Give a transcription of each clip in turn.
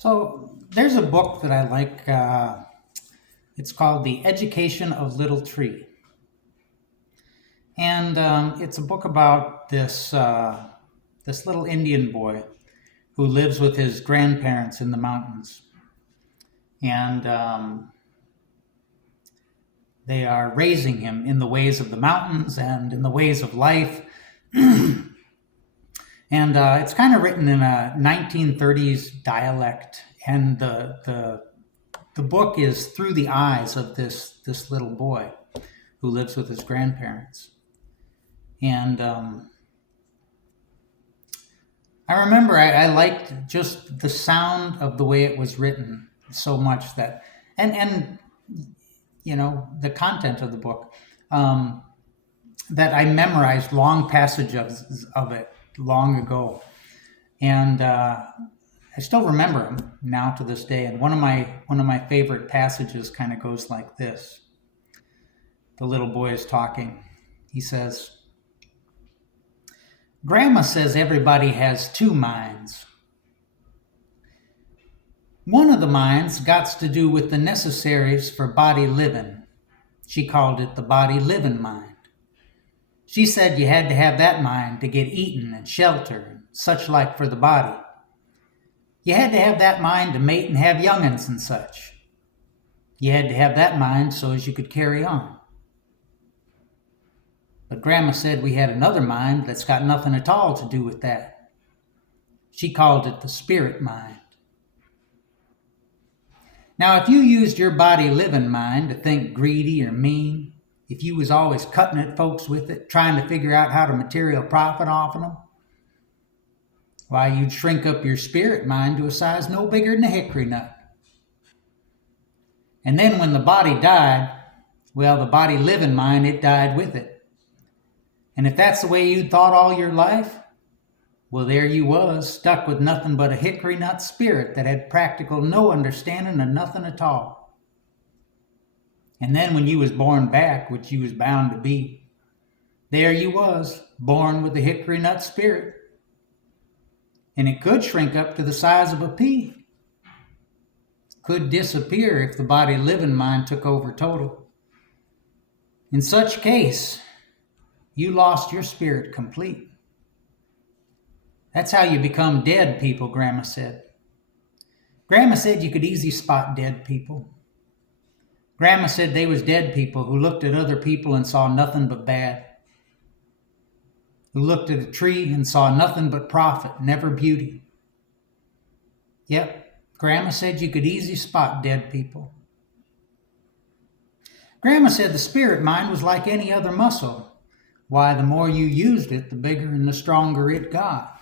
So there's a book that I like. It's called The Education of Little Tree. And it's a book about this little Indian boy who lives with his grandparents in the mountains. And they are raising him in the ways of the mountains and in the ways of life. And it's kind of written in a 1930s dialect. And the book is through the eyes of this little boy who lives with his grandparents. And I remember I liked just the sound of the way it was written so much that, and you know, the content of the book, that I memorized long passages of it long ago. And I still remember them now to this day. And one of my favorite passages kind of goes like this. The little boy is talking. He says, "Grandma says everybody has two minds. One of the minds gots to do with the necessaries for body living. She called it the body living mind. She said you had to have that mind to get eatin' and shelter and such like for the body. You had to have that mind to mate and have young'uns and such. You had to have that mind so as you could carry on. But Grandma said we had another mind that's got nothing at all to do with that. She called it the spirit mind. Now, if you used your body living mind to think greedy or mean, if you was always cutting at folks with it, trying to figure out how to material profit off of them, why, you'd shrink up your spirit mind to a size no bigger than a hickory nut. And then when the body died, well, the body living mind, it died with it. And if that's the way you thought all your life, well, there you was, stuck with nothing but a hickory nut spirit that had practical no understanding of nothing at all. And then when you was born back, which you was bound to be, there you was, born with the hickory nut spirit. And it could shrink up to the size of a pea. Could disappear if the body living mind took over total. In such case, you lost your spirit complete. That's how you become dead people, Grandma said. Grandma said you could easy spot dead people. Grandma said they was dead people who looked at other people and saw nothing but bad. Who looked at a tree and saw nothing but profit, never beauty. Yep, Grandma said you could easy spot dead people. Grandma said the spirit mind was like any other muscle. Why, the more you used it, the bigger and the stronger it got.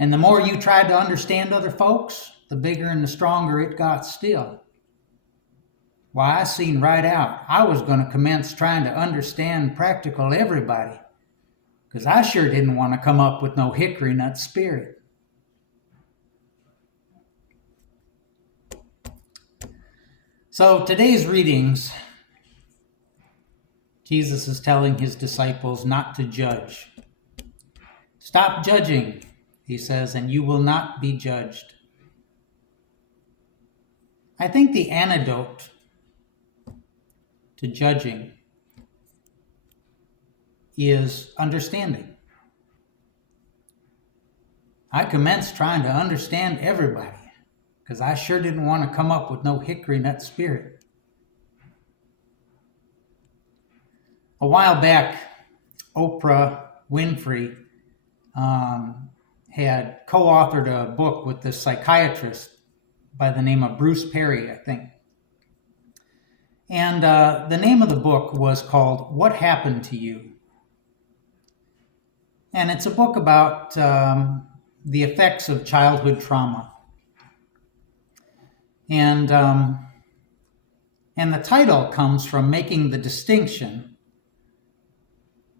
And the more you tried to understand other folks, the bigger and the stronger it got still. Why, I seen right out I was going to commence trying to understand practical everybody, because I sure didn't want to come up with no hickory nut spirit. So today's readings, Jesus is telling his disciples not to judge. Stop judging, he says, and you will not be judged. I think the antidote to judging is understanding. I commenced trying to understand everybody because I sure didn't want to come up with no hickory nut spirit. A while back, Oprah Winfrey had co-authored a book with this psychiatrist by the name of Bruce Perry, I think. And the name of the book was called What Happened to You? And it's a book about the effects of childhood trauma. And the title comes from making the distinction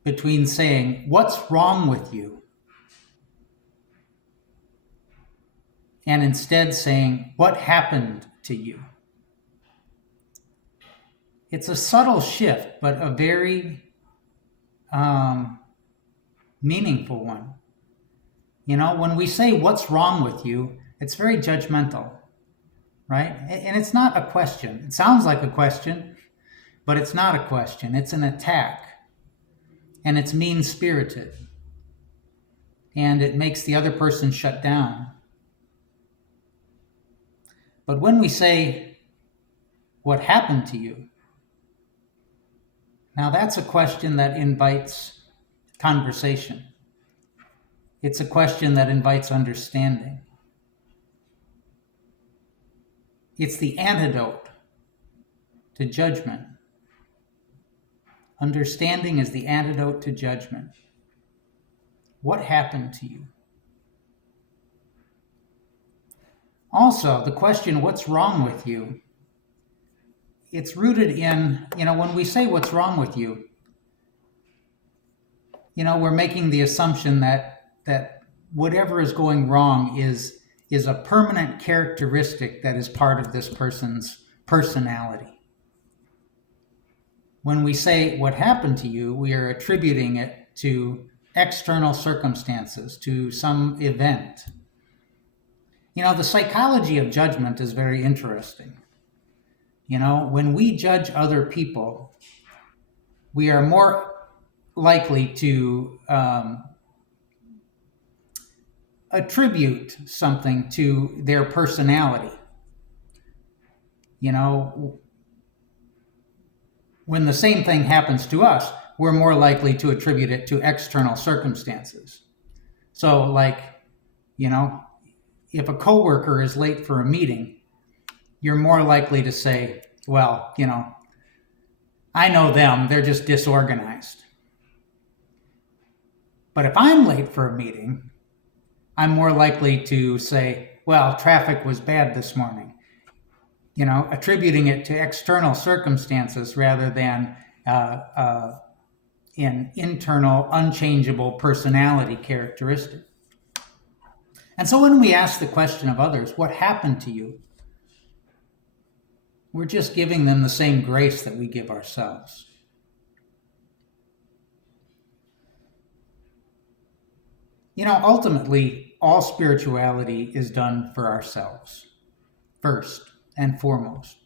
between saying, what's wrong with you? And instead saying, what happened to you? It's a subtle shift, but a very meaningful one. You know, when we say, what's wrong with you, It's very judgmental, right? And it's not a question. It sounds like a question, but it's not a question. It's an attack. And it's mean-spirited. And it makes the other person shut down. But when we say, what happened to you? Now that's a question that invites conversation. It's a question that invites understanding. It's the antidote to judgment. Understanding is the antidote to judgment. What happened to you? Also, the question, what's wrong with you? It's rooted in, when we say what's wrong with you, we're making the assumption that whatever is going wrong is a permanent characteristic that is part of this person's personality. When we say what happened to you, we are attributing it to external circumstances, to some event. The psychology of judgment is very interesting. When we judge other people, we are more likely to attribute something to their personality. When the same thing happens to us, we're more likely to attribute it to external circumstances. So, if a coworker is late for a meeting, you're more likely to say, well, I know them, they're just disorganized. But if I'm late for a meeting, I'm more likely to say, well, traffic was bad this morning. Attributing it to external circumstances rather than an internal, unchangeable personality characteristic. And so when we ask the question of others, what happened to you? We're just giving them the same grace that we give ourselves. Ultimately, all spirituality is done for ourselves, first and foremost.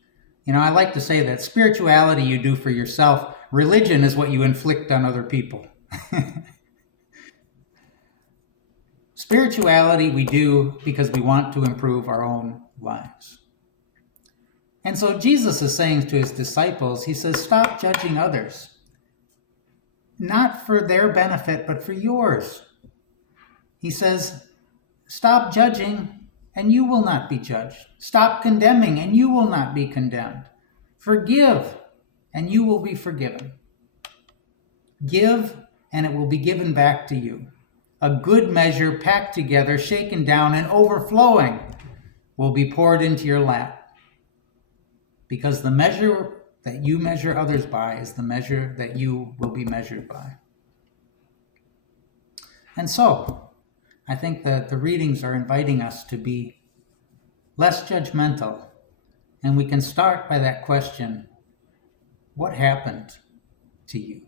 I like to say that spirituality you do for yourself, religion is what you inflict on other people. Spirituality we do because we want to improve our own lives. And so Jesus is saying to his disciples, he says, stop judging others. Not for their benefit, but for yours. He says, stop judging and you will not be judged. Stop condemning and you will not be condemned. Forgive and you will be forgiven. Give and it will be given back to you. A good measure packed together, shaken down and overflowing will be poured into your lap. Because the measure that you measure others by is the measure that you will be measured by. And so, I think that the readings are inviting us to be less judgmental. And we can start by that question, what happened to you?